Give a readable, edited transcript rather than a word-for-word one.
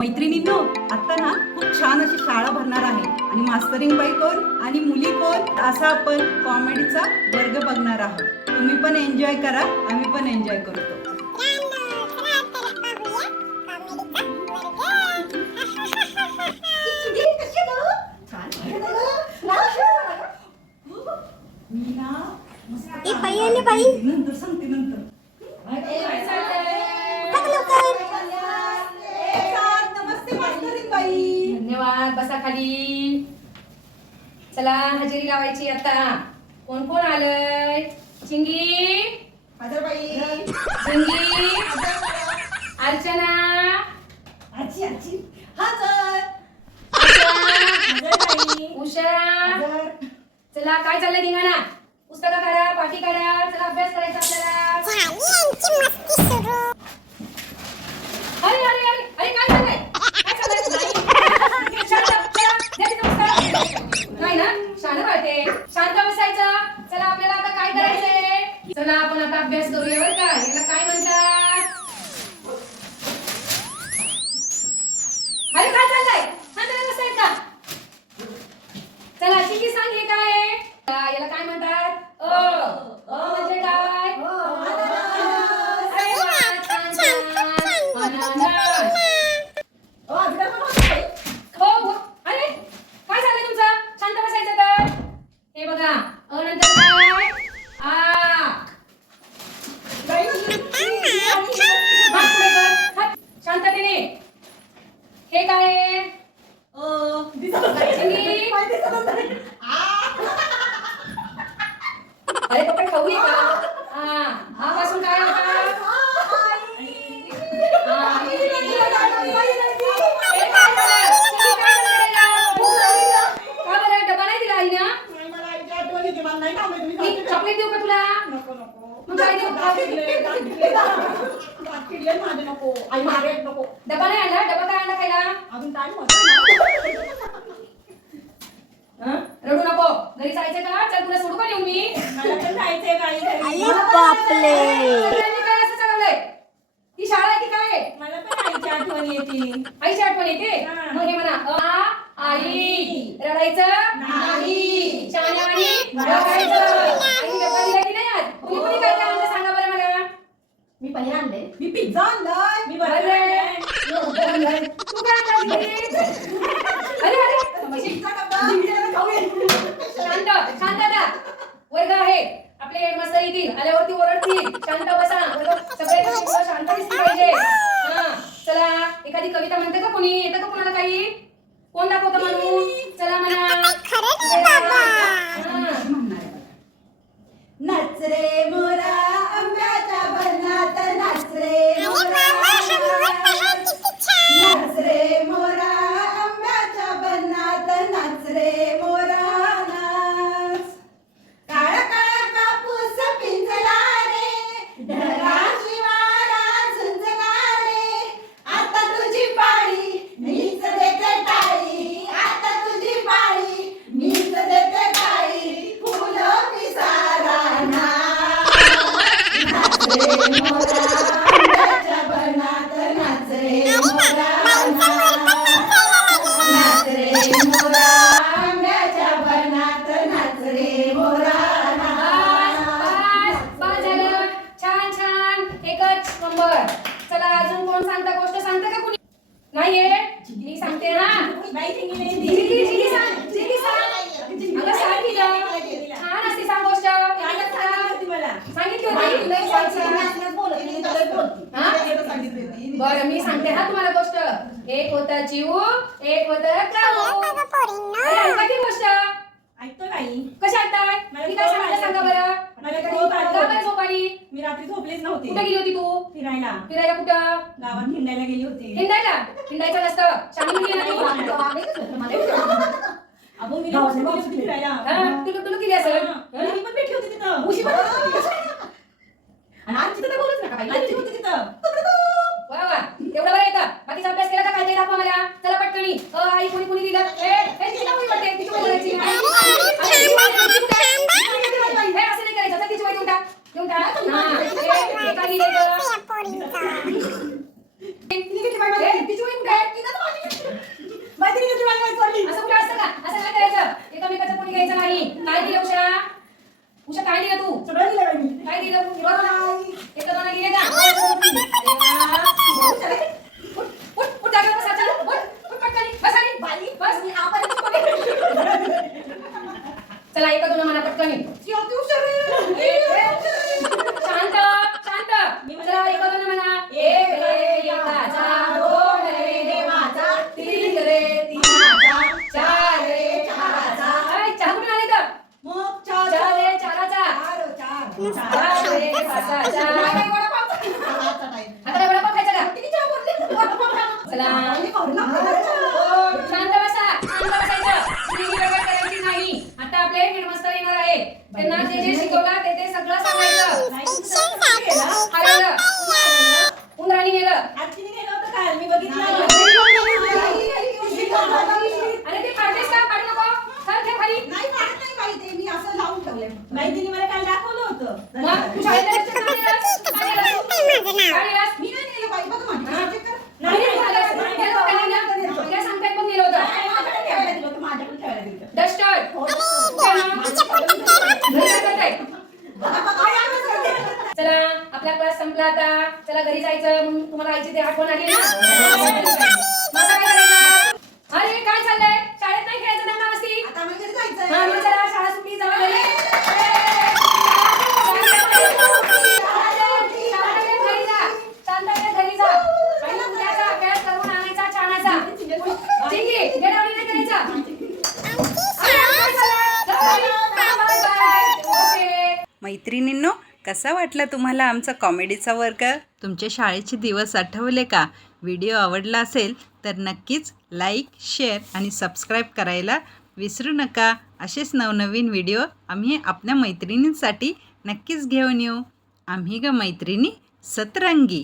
मैत्रिणींनो, आता ना खूप छान अशी शाळा भरणार आहे आणि मास्तरिंग बाई कोण आणि मुली कोण असा आपण कॉमेडीचा वर्ग बघणार आहोत. तुम्ही पण एन्जॉय करा, आम्ही पण एन्जॉय करतो. नंतर सांगते नंतर. नमस्ते मास्तरिंग बाई. धन्यवाद. बसा खाली. चला हजेरी लावायची आता. कोण कोण आलंय? चिंगी, बाई, चिंगी, अर्चना, आजी आजी हजर, उषा. चला काय चाललंय धिंगाणा? पुस्तकं काढा, पाठी काढा. चला अभ्यास करायचा आपल्याला. अरे अरे अरे अरे काय चाललंय? काय चाललंय? नाही ना, शांत राहते. शांत बसायचं. चला आपल्याला आता काय करायचंय? चला आपण आता अभ्यास करूया बरं का. याला काय म्हणतात? अरे काय चाललंय? शांत बसायचं. चला चिकी सांग हे काय आहे? याला काय म्हणतात? म्हणजे काय? हो. अरे काय झालं तुमचं? शांत बसायचं तर. हे बघा, नंतर काय? शांततेने. हे काय आहे? अरे पप्पा खाऊ ये का? हा पासून काय होता? चॉकलेट देऊ का तुला? मग काय देऊ? डबा नाही आणला? डबा काय आणला खायला? रडू नको. घरी जायचं का? चल तुला सोडू का नेऊ मी? काय असं चालवलंय? ही शाळा आहे की काय? आईची आठवण येते. मग हे म्हणा, आई रडायचं नाही, शहाण्यावानी रडायचं. आई डबा दिला की नाही आज? कोणी कोणी काय काय आणलं सांगा बरं मला. मी पनीर आणले. मी पिझ्झा आणलाय. मी बर्गर आणलाय. तू काय आणलं? अरे अरे शांतता. वर्ग आहे. आपले हेडमास्टर येतील, आल्यावरती ओरडतील. शांत बसा. सगळे शांत दिसले पाहिजे. चला एखादी कविता म्हणते का कोणी? येतं का कोणाला काही? कोण दाखवतं म्हणून? चला म्हणा. नाच रे मोरा आंब्याच्या बनात, नाच रे मोरा, नाच रे मोरा आंब्याच्या बनात, नाच रे मोरा नाच. काळा काळा कापूस पिंजला रे, ढगाची वारा झुंजला रे. आता तुझी पाळी, मीच देते टाळी. आता तुझी पाळी, मीच देते टाळी. फुलं पिसारा नाच. नाच रे मोरा आंब्याच्या बनात, नाच रे मोरा नाच रे मोरा आंब्याच्या बनात, नाच रे मोरा बस झालं. छान छान. एकच नंबर. चला अजून कोण सांगता? गोष्ट सांगता का कोणी? नाहीये? मी सांगते हा. चिकी सांग. चिकी सांग. अगं सांग की गं. छान असते सांग गोष्ट. सांगितली होती. बरं मी सांगते हा तुम्हाला गोष्ट. एक होता चिऊ, एक होतं काऊ. अरे ऐका ती गोष्ट. कशी ऐकताय? मी काय सांगितलं सांगा बरं. का बरं झोप आली? मी रात्री झोपलेच नव्हते. कुठे गेली होती तू? फिरायला फिरायला कुठं? गावात हिंडायला गेली होती. हिंडायचं नसतं. शाळेत गेली ना अगो मी गावात गेली होती फिरायला. तुला किती असेल? मी पण भेटली होती तिथं. उशी पण आणि आजची तर बोलूच नका बाई. आजची होती तिथं. वा वा. तेवढं बरं येतं. बाकीचा अभ्यास केला का काय ते दाखवा मला. चला पटकनी. आई कोणी कोणी दिलं? तिची नाव वाटते. तिची वय बोलायची. असं नाही करायचं. तिची वय देऊन टाक. देऊन टाक. एका लिहिलं. तिची वय कुठे आहे? शांत बसा, शांत बसायचं. तुम्ही गडबड करायची नाही. आता आपले हेडमास्टर येणार आहे. त्यांना जे जे शिकवलं ते सगळं सांगायचं. हरवलं, उंदराने नेलं. अरे ते पाडतेस का? पाडू नको. चल ठेव खाली. मला काल दाखवलं होतं. मग तू शाळेत लक्ष का दिलंस? का दिलंस? का दिलंस? मी नाही नेलं बाई, बघ माझी. हा? नाही, नाही झालं. त्या लोकांनी ना त्या सांगतायत पण नेलं होतं. माझ्याकडे ठेवायला दिलं होतं, माझ्याकडे ठेवायला दिलं होतं. डस्टर. घरी काय करताय? चला आपला क्लास संपला आता. चला घरी जायचं. मग तुम्हाला आईची ते आठवण आली ना. माझा काय करायचं? अरे काय चाललंय? शाळेत नाही खेळायचं दंगा मस्ती. आता आम्हाला घरी जायचंय. हा मग चला शाळा सुटली जावा घरी. घरी जा. शांततेत घरी जा. आणि उद्याचा अभ्यास करून आणायचा छानाचा. चिंकी, येड्यावानी नाही करायचा. अरे, काय झालं? Bye, bye. ओके. मैत्रिणींनो, कसा वाटला तुम्हाला आमचा कॉमेडीचा वर्ग? तुमच्या शाळेचे दिवस आठवले का? व्हिडिओ आवडला असेल तर नक्कीच लाईक, शेअर आणि सबस्क्राईब करायला विसरू नका. असेच नवनवीन व्हिडिओ आम्ही आपल्या मैत्रिणींसाठी नक्कीच घेऊन येऊ. आम्ही ग मैत्रिणी सतरंगी.